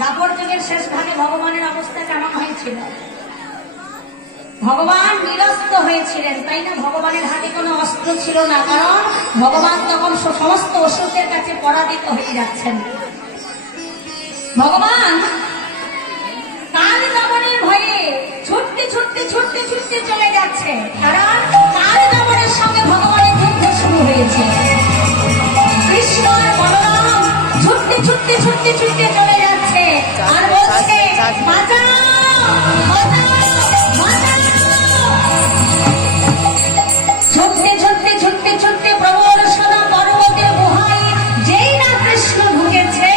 দাপর যুগের শেষ ভাগে ভগবানের অবস্থা কেমন হয়েছিল? ভগবান নিরস্ত হয়েছিলেন, তাই না? ভগবানের হাতে কোনো অস্ত্র ছিল না, কারণ ভগবান তখন সমস্ত অসুরের কাছে পরাজিত হয়ে যাচ্ছেন। ভগবান কাল দমনের ভয়ে ছুটতে ছুটতে ছুটতে ছুটতে চলে যাচ্ছে, কারণ কাল দমনের সঙ্গে ভগবানের যুদ্ধ শুরু হয়েছে। কৃষ্ণ আর বলরাম ছুটতে ছুটতে ছুটতে ছুটতে চলে যাচ্ছে আর বলছে, বাঁচাও বাঁচাও বাঁচাও। ছুটতে ছুটতে ছুটতে ছুটতে প্রবল সদা পর্বতের গুহায় যেই না কৃষ্ণ ঢুকেছে,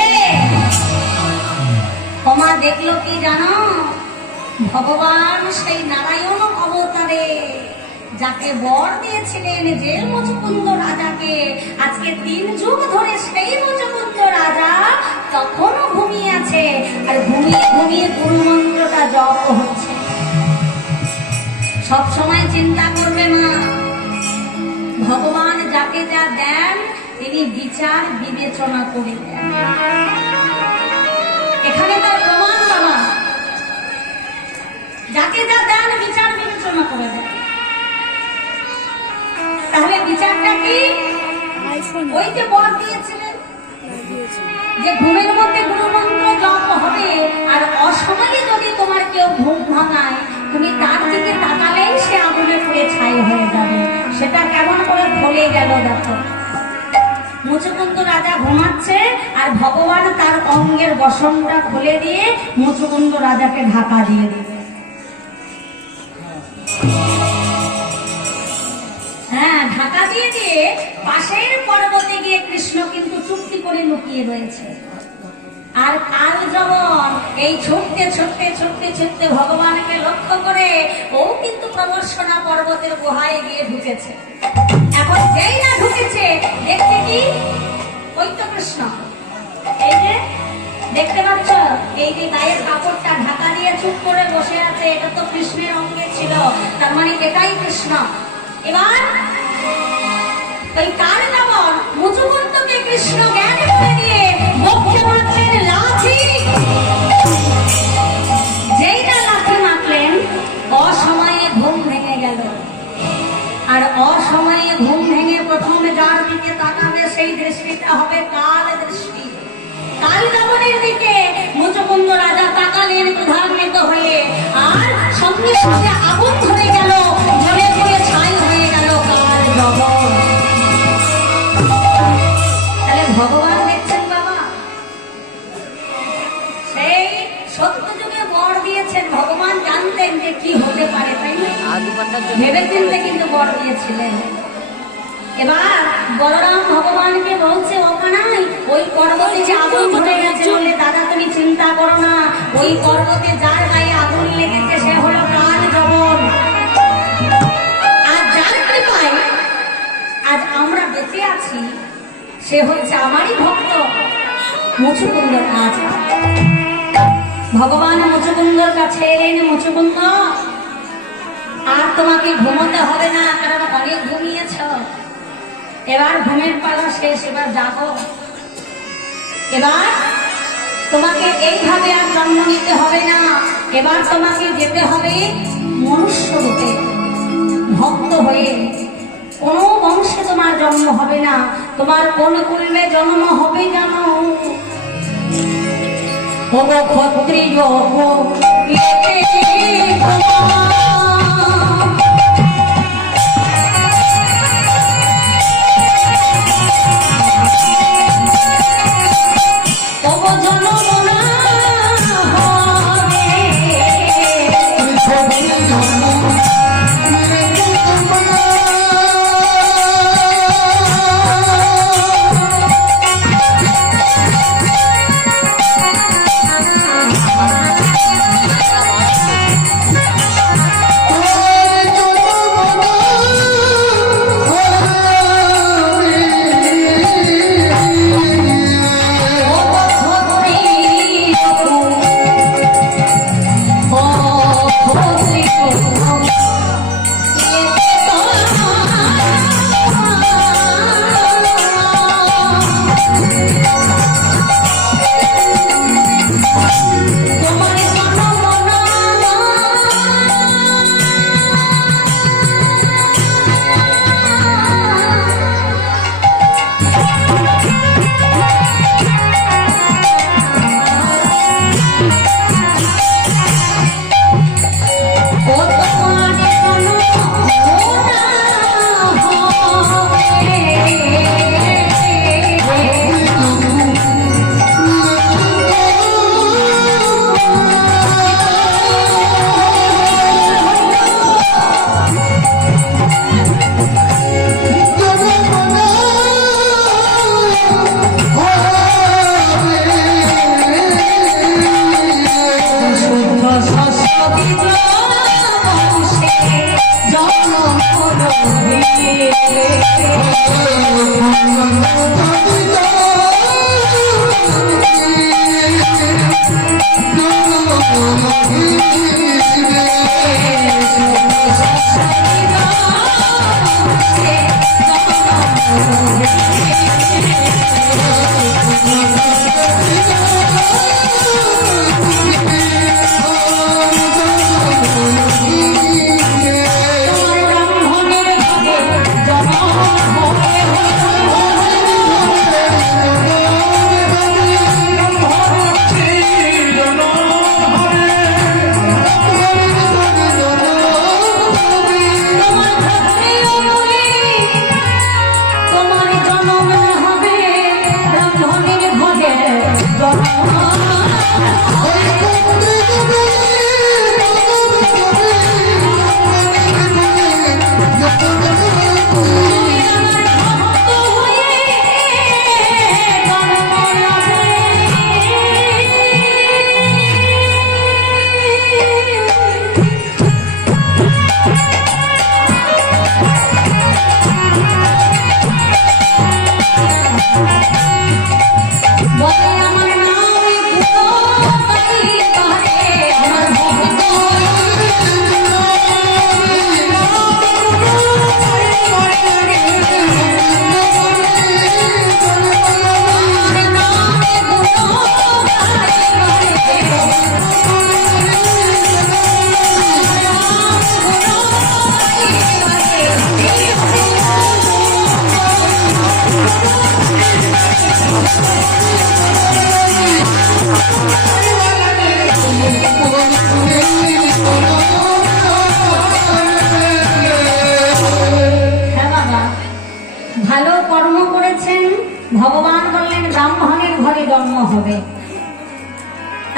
তোমার দেখলো কি জানো? ভগবান সেই নারায়ণ অবতারে যাকে বর দিয়েছিলেন জেল মুচুকুন্দ রাজাকে, আজকে 3 যুগ ধরে সেই মুচুকুন্দ রাজা তখনও ঘুমিয়ে আছে, আর ঘুমিয়ে ঘুমিয়ে গুরুমন্ত্রটা জপ হচ্ছে। সব সময় চিন্তা করবে না, ভগবান যাকে যা দেন তিনি বিচার বিবেচনা করে দেন। এখানে তার প্রমাণ বাবা, যাকে যা দেন বিচার বিবেচনা করে দেন। তাহলে বিচারটা কি? ওই যে বর দিয়েছিলেন যে ঘুমের মধ্যে গুরুমন্ত্র জপ হবে, আর অসময়ে যদি তোমার কেউ ঘুম ভাঙায়, তুমি তার দিকে তাকালেই সে আগুনে পুড়ে ছাই হয়ে যাবে। সেটা কেমন করে ভুলে গেল দেখো। মুচুকুন্দ রাজা ঘুমাচ্ছে আর ভগবান তার অঙ্গের বসনটা খুলে দিয়ে মুচুকুন্দ রাজাকে ঢাকা দিয়ে দিবে। হ্যাঁ, ঢাকা দিয়ে দিয়ে পাশের পর্বতে গিয়ে কৃষ্ণ কিন্তু চুক্তি করে লুকিয়ে রয়েছে। আর কাল যমন এই ছুটতে ছুটতে ছুটতে ছুটতে ভগবানকে লক্ষ্য করে ও কিন্তু প্রদর্শনা পর্বতের গুহায় গিয়ে ঢুকেছে। এখন যেই না ঢুকেছে, দেখছে কি? ওই তো কৃষ্ণ, এই যে দেখতে পাচ্ছ, এই যে গায়ের কাপড়টা ঢাকা দিয়ে চুপ করে বসে আছে, এটা তো কৃষ্ণের অঙ্গে ছিল, তার মানে এটাই কৃষ্ণ। এবার ওই কাল যমন মুচুকুন্দকে কৃষ্ণ জ্ঞান করে দিয়ে বক্ষে মারছেন লাঠি। যেই না লাঠি মারলেন, অসময়ে ঘুম ভেঙে গেল। আর অসময়ে ঘুম ভেঙে প্রথমে যার দিকে তাকাবে সেই দৃষ্টিটা হবে কাল দৃষ্টি। কাল যমনের দিকে মুচুকুন্দ রাজা তাকালেন ক্রোধান্বিত হয়ে, আর সঙ্গে সঙ্গে আগুন ধরে গেল, জ্বলে পুড়ে ছাই হয়ে গেল কাল যমন। তাহলে ভগবান দেখছেন বাবা, সেই সত্য যুগে বর দিয়েছেন। ভগবান জানতেন যে কি হতে পারে, তাই না? ভেবে চিন্তে কিন্তু বর দিয়েছিলেন। এবার বলরাম ভগবানকে বলছে, ও কানাই, ওই পর্বতে যে আগুন ধরে গেছে বলে দাদা তুমি চিন্তা করো না, ওই পর্বতে যার গায়ে আগুন লেগেছে সে হলো কাল যমন। আর যার কৃপায় আজ আমরা বেঁচে আছি সে হচ্ছে আমারই ভক্ত মুচুকুন্দ রাজা। ভগবান মুচুকুন্দর কাছে এলেন, মুচুকুন্দ আর তোমাকে ঘুমোতে হবে না, কারণ অনেক ঘুমিয়েছ, এবার ঘুমের পালা শেষ, এবার জাগো। এবার তোমাকে এইভাবে আর জন্ম নিতে হবে না, এবার তোমাকে যেতে হবে মনুষ্য রূপে, ভক্ত হয়ে। কোনো বংশে তোমার জন্ম হবে না, তোমার কোন পূর্বে জন্ম হবে জানো? ক্ষত্রিয়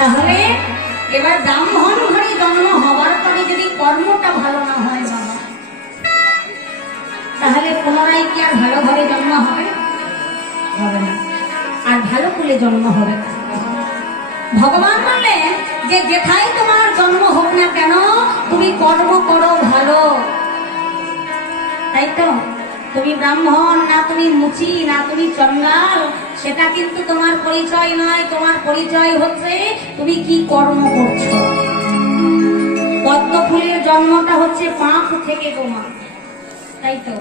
তাহলে এবার ব্রাহ্মণ ঘরে জন্ম হবার পরে যদি কর্মটা ভালো না হয় বাবা, তাহলে পুনরায় কি আর ভালো ঘরে জন্ম হবে? হবে না। আর ভালো কুলে জন্ম হবে না। ভগবান বললেন যে যেথায় তোমার জন্ম হোক না কেন, তুমি কর্ম করো ভালো। তাই তো? তুমি ব্রাহ্মণ না তুমি মুচি না তুমি চন্ডাল, সেটা কিন্তু তোমার পরিচয় নয়। তোমার পরিচয় হচ্ছে তুমি কি কর্ম করছো। পদ্ম ফুলের জন্মটা হচ্ছে পাঁক থেকে গোমা, তাই তো?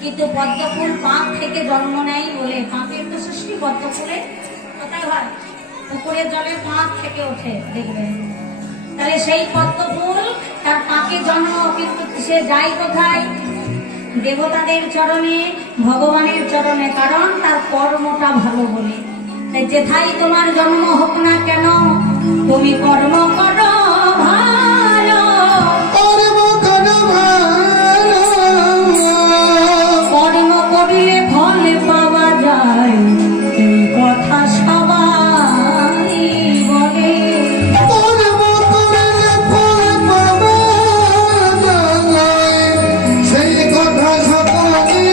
কিন্তু পদ্ম ফুল পাঁক থেকে জন্ম নেয় বলে, পাঁকের তো সৃষ্টি পদ্ম ফুলে কোথায় হয়? পুকুরের জলে পাঁক থেকে ওঠে, দেখবেন। তাহলে সেই পদ্ম ফুল তার পাঁকে জন্ম, কিন্তু সে যায় কোথায়? দেবতাদের চরণে, ভগবানের চরণে, কারণ তার কর্মটা ভালো বলে। তাই যেথায় তোমার জন্ম হোক না কেন, তুমি কর্ম করো ভালো। কর্ম করো ভালো, কর্ম করিলে ফল পাওয়া যায়, এই কথা সবাই বলে। কর্ম করিলে ফল পাওয়া যায়, সেই কথা সবাই বলে।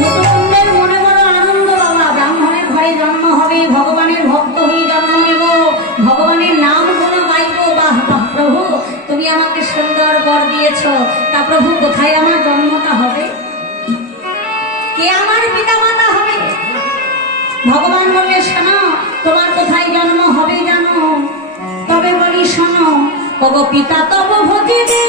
মুকুন্দের মনে বড় আনন্দ বাবা, ব্রাহ্মণের ঘরে জন্ম হবে, ভগবানের ভক্ত হয়ে জন্ম নেব, ভগবানের নাম গুণ গাইব। বাহ বাহ প্রভু, তুমি আমাকে সুন্দর বর দিয়েছ। তা প্রভু কোথায় আমার জন্মটা হবে? কে আমার পিতা মাতা হবে? ভগবান বললে শোনো, তোমার কোথায় জন্ম হবে জানো? তবে বলি শোনো, তব পিতা তব ভজিবে,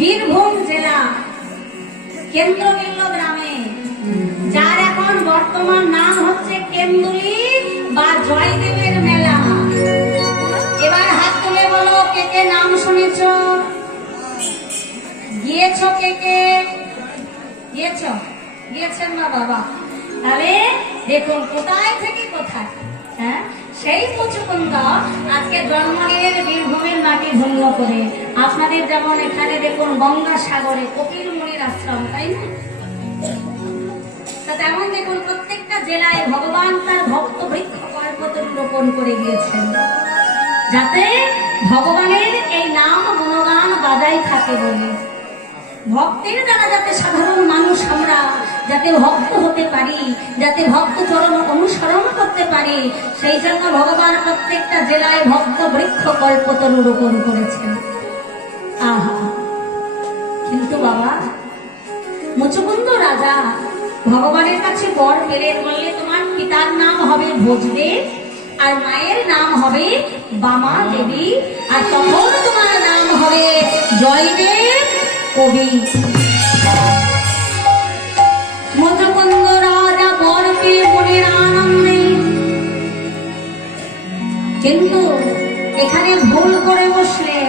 বীরভূম জেলা কেন্দ্রবিল্ল গ্রামে, যার এখন বর্তমান নাম হচ্ছে কেন্দুলি বা জয়দেবের মেলা। এবার হাত তুলে বলো, কে কে নাম শুনেছ? গিয়েছ? কে কে গিয়েছ? গিয়েছেন না বাবা? তাহলে দেখুন কোথায় থেকে কোথায়, হ্যাঁ, সেই মুচুকুন্দ আজকে জন্মদিনের বীরভূমের মাটি ধন্য করে। আপনাদের যেমন এখানে দেখুন গঙ্গাসাগরে কপিল মুনির আশ্রম, তাই না? তেমন দেখুন প্রত্যেকটা জেলায় ভগবান তার ভক্ত বৃক্ষ কল্পতরু রোপণ করে গিয়েছেন, যাতে ভগবানের এই নাম গুণগান বাজাই থাকে বলে। ভক্তের দ্বারা যাতে সাধারণ মানুষ আমরা যাতে ভক্ত হতে পারি, যাতে ভক্ত চরণ অনুসরণ করতে পারি, সেই জন্য ভগবান প্রত্যেকটা জেলায় ভক্ত বৃক্ষ কল্পতরু রোপণ করেছেন। আহা, কিন্তু বাবা মুচুকুন্দ রাজা ভগবানের কাছে বর পেলেন, বললে তোমার পিতার নাম হবে ভোজদেব আর মায়ের নাম হবে বামা দেবী, আর তখন তোমার নাম হবে জয়দেব কবি। মুচুকুন্দ রাজা বর পেয়ে মনের আনন্দে, কিন্তু এখানে ভুল করে বসলেন,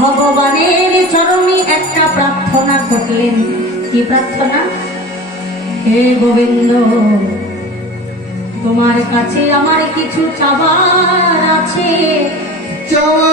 ভগবানের চরণে একটা প্রার্থনা করলেন। কি প্রার্থনা? হে গোবিন্দ, তোমার কাছে আমার কিছু চাওয়ার আছে। চাওয়া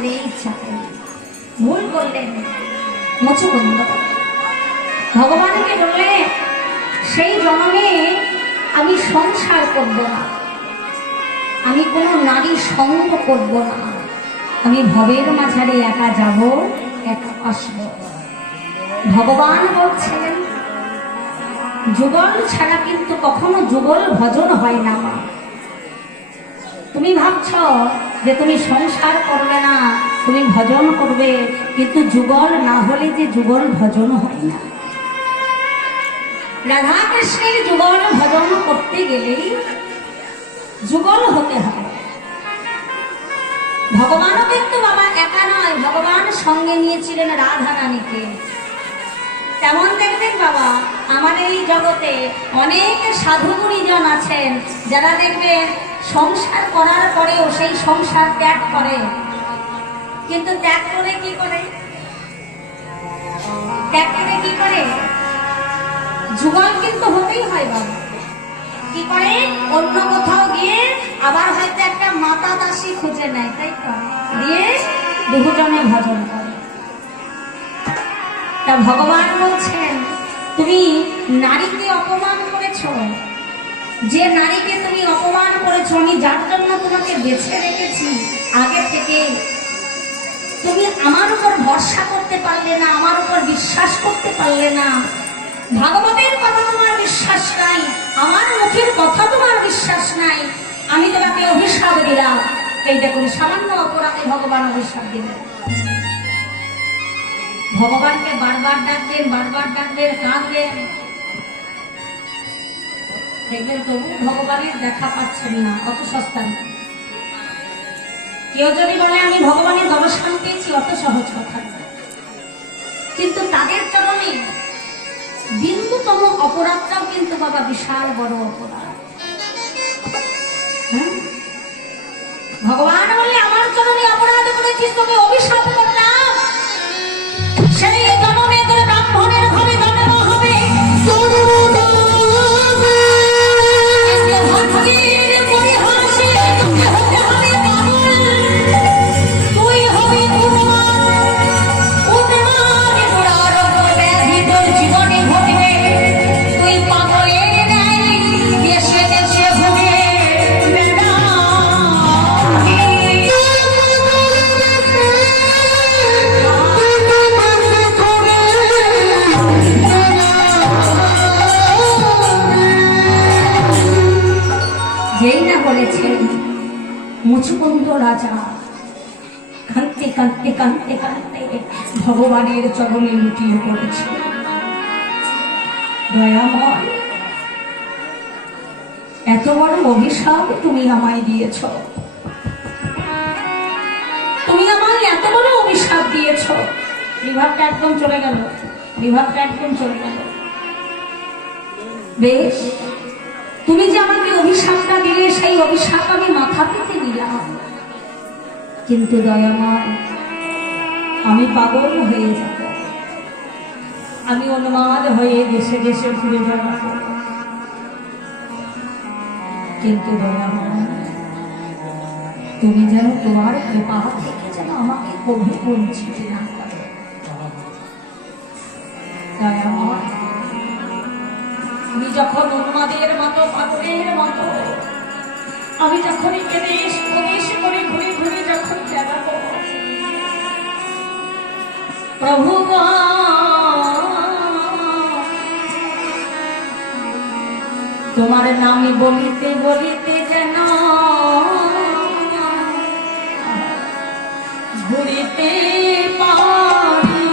করেই চায়। ভুল করলেন মুচুকুন্দ। ভগবানকে বললেন সেই জন্মে আমি সংসার করব না, আমি কোনো নারী সঙ্গ করব না, আমি ভবের মাঝারে একা যাব, একা আসব। ভগবান বলছেন যুগল ছাড়া কিন্তু কখনো যুগল ভজন হয় না। তুমি ভাবছ যে তুমি সংসার করবে না, তুমি ভজন করবে, কিন্তু যুগল না হলে যে যুগল ভজন হয় না। রাধা কৃষ্ণের যুগল ভজন করতে গেলেই যুগল হতে হবে। ভগবানও কিন্তু বাবা একা নয়, ভগবান সঙ্গে নিয়েছিলেন রাধা রানীকে। তেমন দেখবেন বাবা আমাদের এই জগতে অনেক সাধু গুণীজন আছেন যারা দেখবেন সংসার করার পরেও সেই সংসার ত্যাগ করে, কিন্তু ত্যাগ করে কি করে? ত্যাগ করে কি করে? যুগল কিন্তু হতেই হয় বাবা। কি করে? অন্য কোথাও গিয়ে আবার হয়তো একটা মাতা দাসী খুঁজে নেয়, তাই তো, দিয়ে দুজনে ভজন করে। তা ভগবান বলছেন তুমি নারীকে অপমান করেছ, যে নারীকে তুমি অপমান করেছো, আমি যার জন্য তোমাকে বেছে রেখেছি আগে থেকে, তুমি আমার উপর ভরসা করতে পারলে না, আমার উপর বিশ্বাস করতে পারলে না, ভাগবতের কথা তোমার বিশ্বাস নাই, আমার মুখের কথা তোমার বিশ্বাস নাই, আমি তোমাকে অভিশাপ দিলাম। এই দেখুন সামান্য অপরাধে ভগবান অভিশাপ দিলেন। ভগবানকে বারবার ডাকবেন, বারবার ডাকবেন, কাঁদবেন, দেখবেন তবু ভগবানের দেখা পাচ্ছেন না। অত সস্তা না। কেউ যদি বলে আমি ভগবানের দর্শন পেয়েছি, অত সহজ কথা না। কিন্তু তাদের চরণে বিন্দুতম অপরাধটাও কিন্তু বাবা বিশাল বড় অপরাধ। ভগবান বলে আমার চরণে অপরাধ করেছিস, তোকে অভিশাপ করলাম, সেই জন্মে তোর ব্রাহ্মণের ঘরে জন্ম হবে, মুচুকুন্দ রাজা কাঁদতে কাঁদতে কাঁদতে কাঁদতে ভগবানের চরণে লুটিয়ে পড়েছে। দয়াময়, এত বড় অভিশাপ তুমি আমায় দিয়েছ, তুমি আমায় এত বড় অভিশাপ দিয়েছ। বিভাগটা একদম চলে গেল, বিভাগটা একদম চলে গেল। বেশ, তুমি যে আমাকে অভিশাপটা দিলে সেই অভিশাপ আমি মাথা পেতে নিলাম, কিন্তু দয়াময় আমি পাগল হয়ে যাব, আমি উন্মাদ হয়ে দেশে দেশে ঘুরে যাব, কিন্তু দয়াময় তুমি যেন তোমার কৃপা থেকে যেন আমাকে কবি বঞ্চিত না করো। দয়াময় আমি যখন উন্মাদের মতো পাগলের মতো আমি যখন দেশ প্রবেশ করে ঘুরে ঘুরে যখন বেড়াবো, প্রভু তোমার নামে বলিতে বলিতে যেন ঘুরিতে পারি,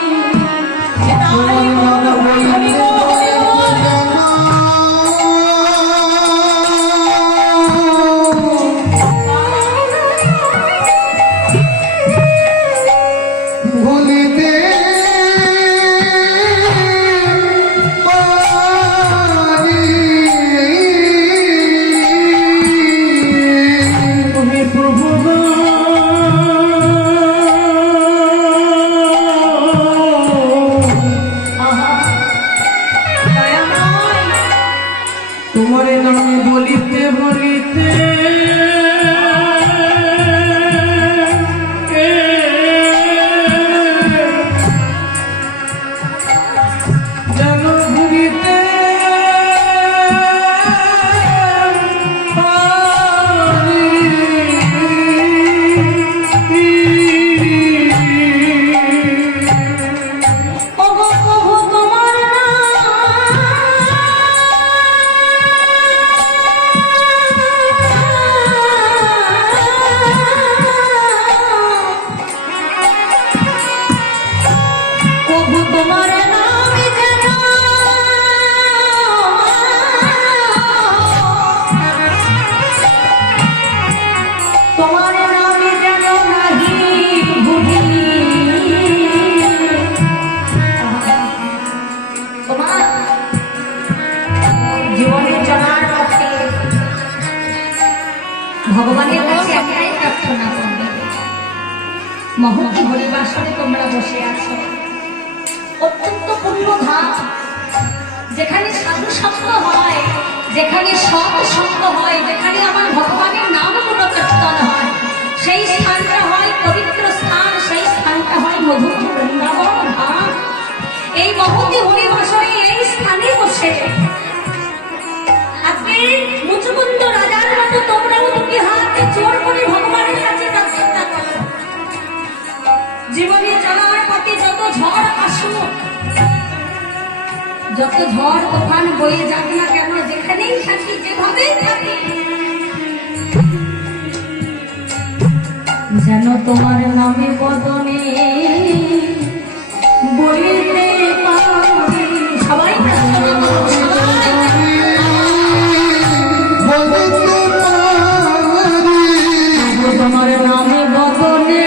ভগবানের কাছে একটাই প্রার্থনা করবে, মহতি হরিবাসরে তোমরা বসে আছো, অত্যন্ত পূর্ণ ধাম, যেখানে সাধু সঙ্গ হয়, যেখানে সৎ সঙ্গ হয়, যেখানে আমার ভগবানের নাম গুণ কীর্তন হয়, সেই স্থানটা হয় পবিত্র স্থান, সেই স্থানটা হয় মধুর বৃন্দাবন ধাম। এই মহতি হরিবাসরে এই স্থানে বসে আজকে মুচুকুন্দ রাজার মতো তোমরাও দুটি হাতে জোর করে ভগবানের কাছে প্রার্থনা করো। জীবনে চলার পথে যত ঝড় আসুক, যত ঝড় তুফান বয়ে যাক না কেন, যেখানেই থাকি, যেভাবেই থাকি, যেন তোমার নামে বদনে বলিতে পারি। সবাই তোমার নামে বদনে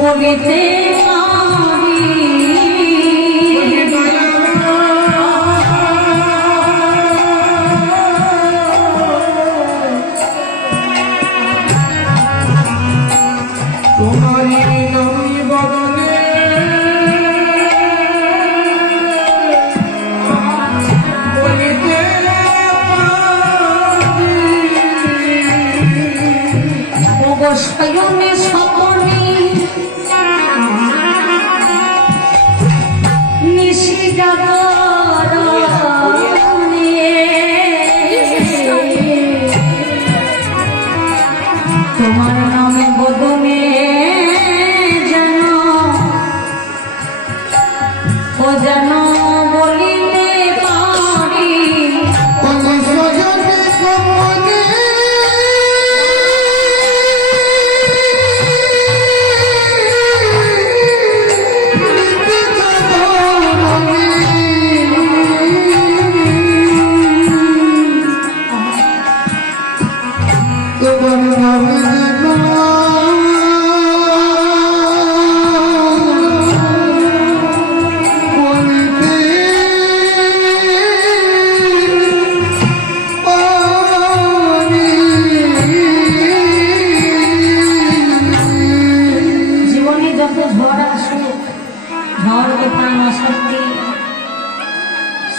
বলিতে শয়নে স্বপনে নিশি জাগরণে তোমার নামে বদনে যেন ও যেন বলিতে পারি।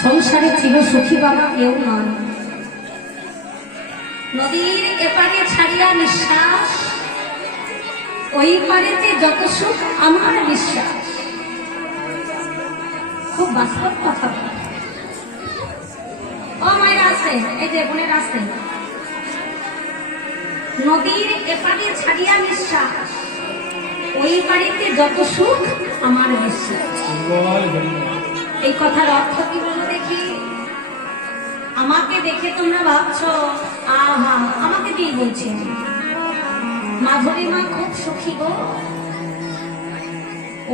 সংসারে চির সুখী বাবা কেউ নয়। নদীর এপারে ছাড়িয়া নিঃশ্বাস, ওই পারেতে যত সুখ আমার বিশ্বাস। খুব বাস্তব কথা। ও মায়ের আছে, এই যে বোনের আছে, নদীর এপারে ছাড়িয়া নিঃশ্বাস, ওই পারেতে যত সুখ আমার বিশ্বাস। এই কথার অর্থ কি বলো দেখি? আমাকে দেখে তোমরা ভাবছো আহা আমাকে দিয়ে বলছে মাধুরী মা খুব সুখী গো,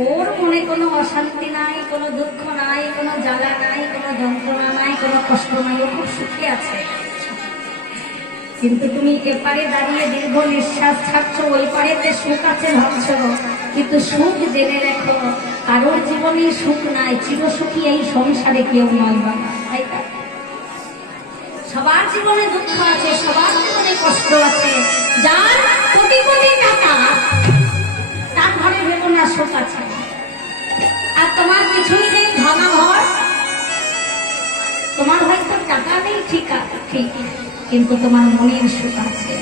ওর মনে কোনো অশান্তি নাই, কোনো দুঃখ নাই, কোনো জ্বালা নাই, কোনো যন্ত্রণা নাই, কোনো কষ্ট নাই, ও খুব সুখী আছে। কিন্তু তুমি এপারে দাঁড়িয়ে দীর্ঘ নিঃশ্বাস ছাড়ছো, ওই পারেতে সুখ আছে ভাবছো, কিন্তু সুখ জেনে রেখো কারোর জীবনে সুখ নাই, চিরসুখী এই সংসারে কেউ নয় বাবা। তাই না? সবার জীবনে দুঃখ আছে, সবার জীবনে কষ্ট আছে। যার কোটি কোটি টাকা, তার ঘরে ভেবো না সুখ আছে। আর তোমার পিছনে নেই ভাঙা ঘর, তোমার হয়তো টাকা নেই, ঠিক আছে, ঠিক, কিন্তু তোমার মনের সুখ আছে।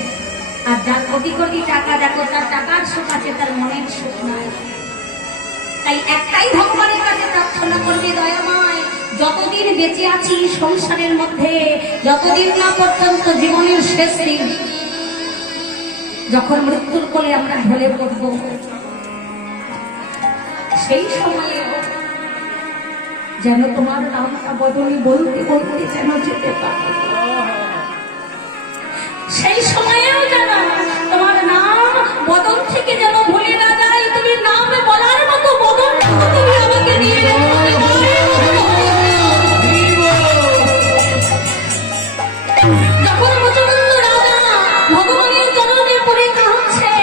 আর যার কোটি কোটি টাকা, দেখো তার টাকার সুখ আছে, তার মনের সুখ নাই। তাই একটাই ভগবানের কাছে প্রার্থনা করবে, দয়াময় যতদিন বেঁচে আছি সংসারের মধ্যে, যতদিন না পর্যন্ত জীবনের শেষ দিন, যখন মৃত্যুর কোলে আমরা ঢলে পড়ব, সেই সময়ে যেন তোমার নামটা বদলে বলতে বলতে যেন যেতে পারে। সেই সময়েও যেন তোমার নাম বদল থেকে যেন ভুলে না যায়। তুমি নাম বলার মতো বদল তুমি আমাকে দিয়ে যখন মুচুকুন্দ রাজা ভগবানের চরণে পড়ে কাঁদছে,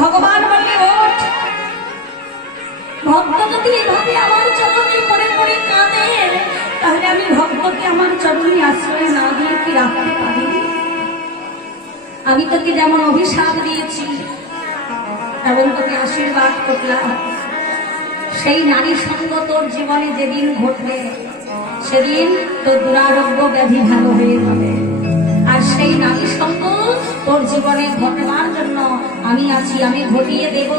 ভগবান বললে ওঠ, তোকে আমার চরণে আশ্রয় না দিয়ে কি রাখতে পারি? আমি তোকে যেমন অভিশাপ দিয়েছি তেমন তোকে আশীর্বাদ করলাম। সেই নারী সঙ্গ তোর জীবনে যেদিন ঘটবে সেদিন তোর দুরারোগ্য ব্যাধি ভালো হয়ে যাবে। আর সেই নারী সঙ্গ তোর জীবনে ঘটবার জন্য আমি আছি, আমি ঘটিয়ে দেব।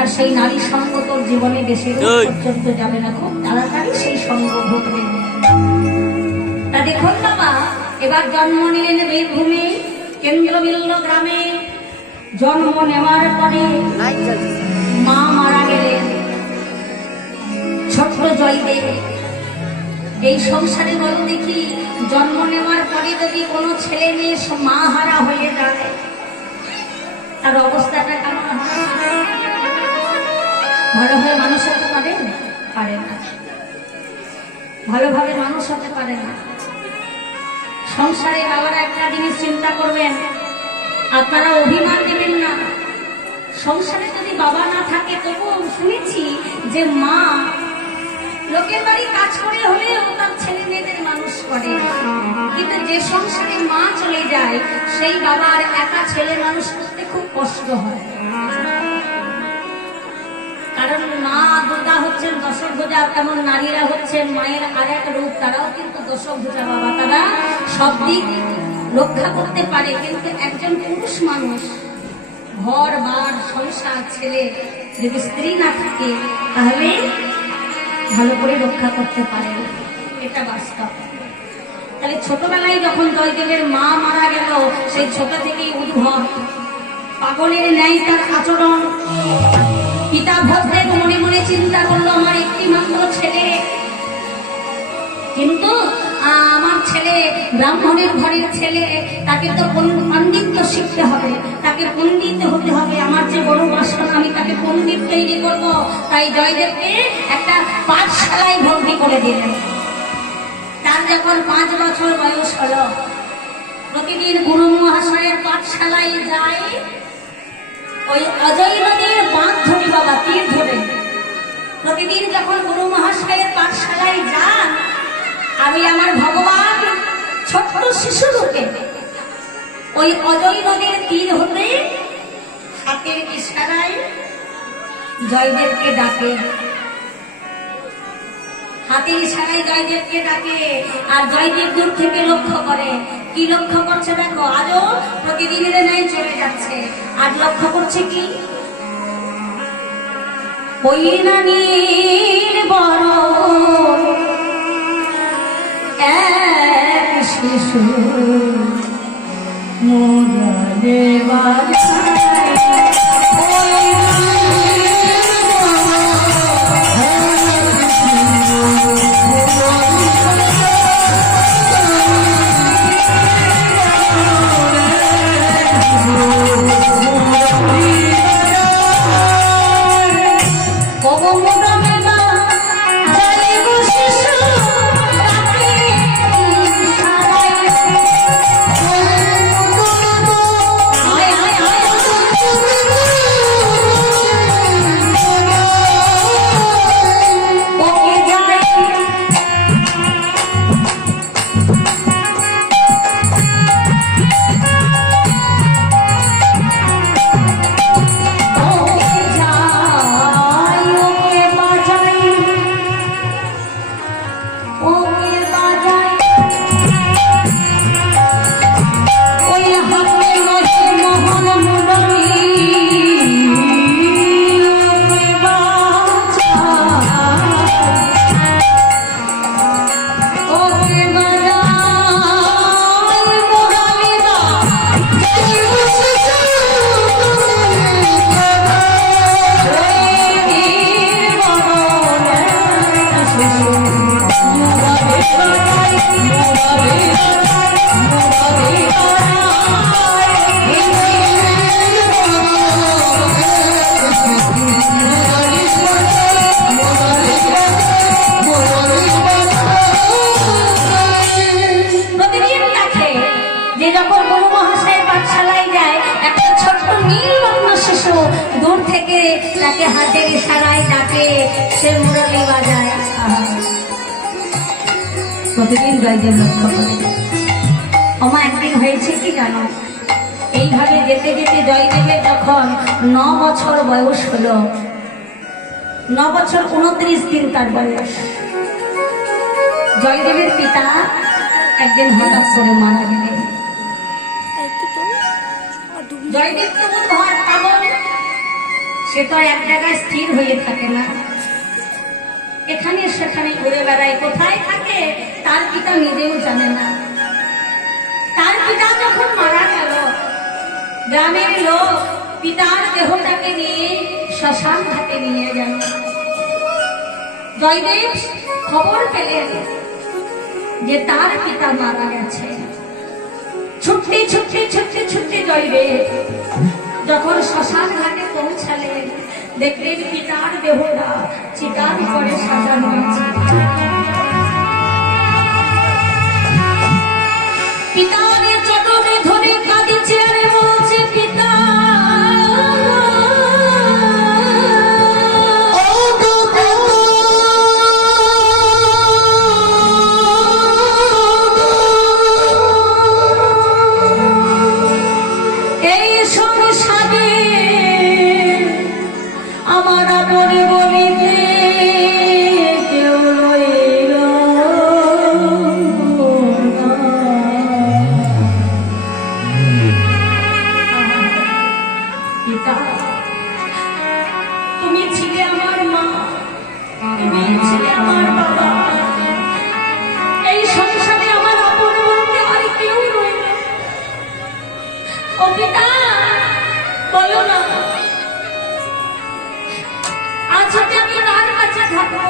আর সেই নারী সঙ্গ তোর জীবনে বেশি পর্যন্ত যাবে না, খুব তাড়াতাড়ি সেই সঙ্গ ঘটবে। তা দেখুন বাবা, এবার জন্ম নিলেন বীরভূমে কেন্দ্রবিন্দু গ্রামে। জন্ম নেওয়ার পরে মা মারা গেলেন। ছোট্ট জয়দেব এই সংসারে বলো দেখি, জন্ম নেওয়ার পরে যদি কোনো ছেলে মেয়ে মা হারা হয়ে যায় তার অবস্থাটা কেমন হয়? ভালো হয়ে মানুষ হতে পারে না, ভালোভাবে মানুষ হতে পারে না। সংসারে বাবারা একটা জিনিস চিন্তা করবেন, আপনারা অভিমান দেবেন না। সংসারে যদি বাবা না থাকে, তবুও শুনেছি যে মা লোকের বাড়ি কাজ করে হলেও তার ছেলে মেয়েদের মানুষ করে। কিন্তু যে সংসারে মা চলে যায় সেই বাবার একা ছেলে মানুষ করতে খুব কষ্ট হয়। কারণ মা দুর্গা হচ্ছেন দশভুজা, তেমন নারীরা হচ্ছেন মায়ের আর এক রূপ, তারাও কিন্তু দশভুজা বাবা। তারা সব দিক রক্ষা করতে পারে, কিন্তু একজন পুরুষ মানুষ ঘর বার সংসার ছেলে যদি স্ত্রী না থাকে তাহলে ভালো করে রক্ষা করতে পারে, এটা বাস্তব। তাহলে ছোটবেলায় যখন জয়দেবের মা মারা গেল, সেই ছোট থেকেই উদ্ভট পাগলের ন্যায় তার আচরণ। পিতা ভদ্রের মনে মনে চিন্তা করলো, আমার একটি মাত্র ছেলে, কিন্তু আমার ছেলে ব্রাহ্মণের ঘরের ছেলে, তাকে তো পণ্ডিত শিখতে হবে, তাকে পণ্ডিত হতে হবে। আমার যে বড় বাসনা, আমি তাকে পণ্ডিত তৈরি করবো। তাই জয়দেবকে একটা পাঠশালায় ভর্তি করে দিলেন। তার যখন 5 বছর বয়স হলো, প্রতিদিন গুরু মহাশয়ের পাঠশালায় যায়। ওই অজয় নদীর বাঁধ ধরে বাবা, তীর ধরে প্রতিদিন যখন গুরু মহাশয়ের পাঠশালায় যান, আমি আমার ভগবান ছোট্ট শিশু রূপে ওই অজয় নদীর তীর হতে হাতের ইশারায় জয়দেবকে ডাকে, হাতের ইশারায় জয়দেবকে ডাকে। আর জয়দেব দূর থেকে লক্ষ্য করে। কি লক্ষ্য করছে দেখো, আজও প্রতিদিনের ন্যায় চলে যাচ্ছে। আজ লক্ষ্য করছে কি, ওই নানির বড় এক শিশু মোরে তাকে হাতের ইশারায় ডাকে, সে মুরলি বাজায়। প্রতিদিন জয়দেব লক্ষ্য করে। ওমা একদিন হয়েছে কি জানো, এইভাবে যেতে যেতে জয়দেবের যখন 9 বছর বয়স হলো, 9 বছর 29 দিন তার বয়স, জয়দেবের পিতা একদিন হঠাৎ করে মারা গেলেন। জয়দেব তো বোধহয় পাগল, সে তো এক জায়গায় স্থির হয়ে থাকে না, এখানে সেখানে ঘুরে বেড়ায়। কোথায় থাকে তার পিতা নিজেও জানে না। তার পিতা যখন মারা গেল, গ্রামের লোক পিতার দেহটাকে নিয়ে শ্মশান ঘাটে নিয়ে গেল। জয়দেব খবর পেলেন যে তার পিতা মারা গেছে। ছুটতে ছুটতে ছুটতে ছুটতে জয়দেব যখন শ্মশান ঘাটে পৌঁছালেন, দেখলেন পিতার দেহটা চিতার উপরে সাজানো আছে। পিতার চটকে ধরে কাঁদিছে আর বলছে, পিতা আমার আপনে বলিতে কেউ রইল না। পিতা, তুমি ছিলে আমার মা, তুমি ছিলে আমার বাবা, এই সংসারে আমার আপন বলতে আর কেউ রইল না। ও পিতা, বলো না, আজ আমি তার কাছে থাকবো,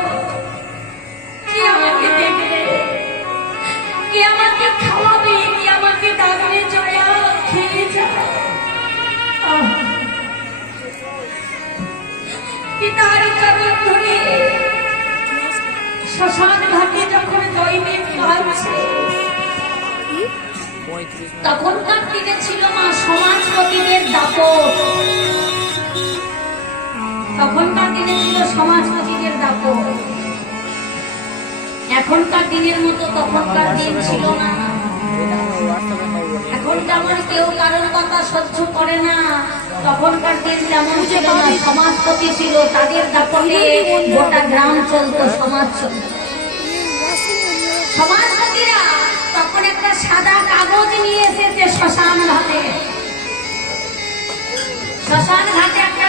কে আমাকে দেখবে, কে আমাকে খাওয়াবে, কে আমাকে ডাকবে, জয়া খেয়ে যা। পিতার চরণ ধরে শ্মশান ঘাটে যখন জয়দেব কাঁদছে, তখনকার দিনে ছিল মা সমাজপতিদের দাপট। তখনকার দিনে ছিল সমাজপতিদের দাপট, এখনকার দিনের মতো তখনকার দিন ছিল না। এখন যেমন কেউ কারোর কথা সহ্য করে না, তখনকার দিন তেমন ছিল না। সমাজপতি ছিল, তাদের দাপটে গোটা গ্রাম চলতো, সমাজ চলত। সমাজপতিরা তখন একটা সাদা কাগজ নিয়ে এসেছে শ্মশান ঘাটে। শ্মশান ঘাটে একটা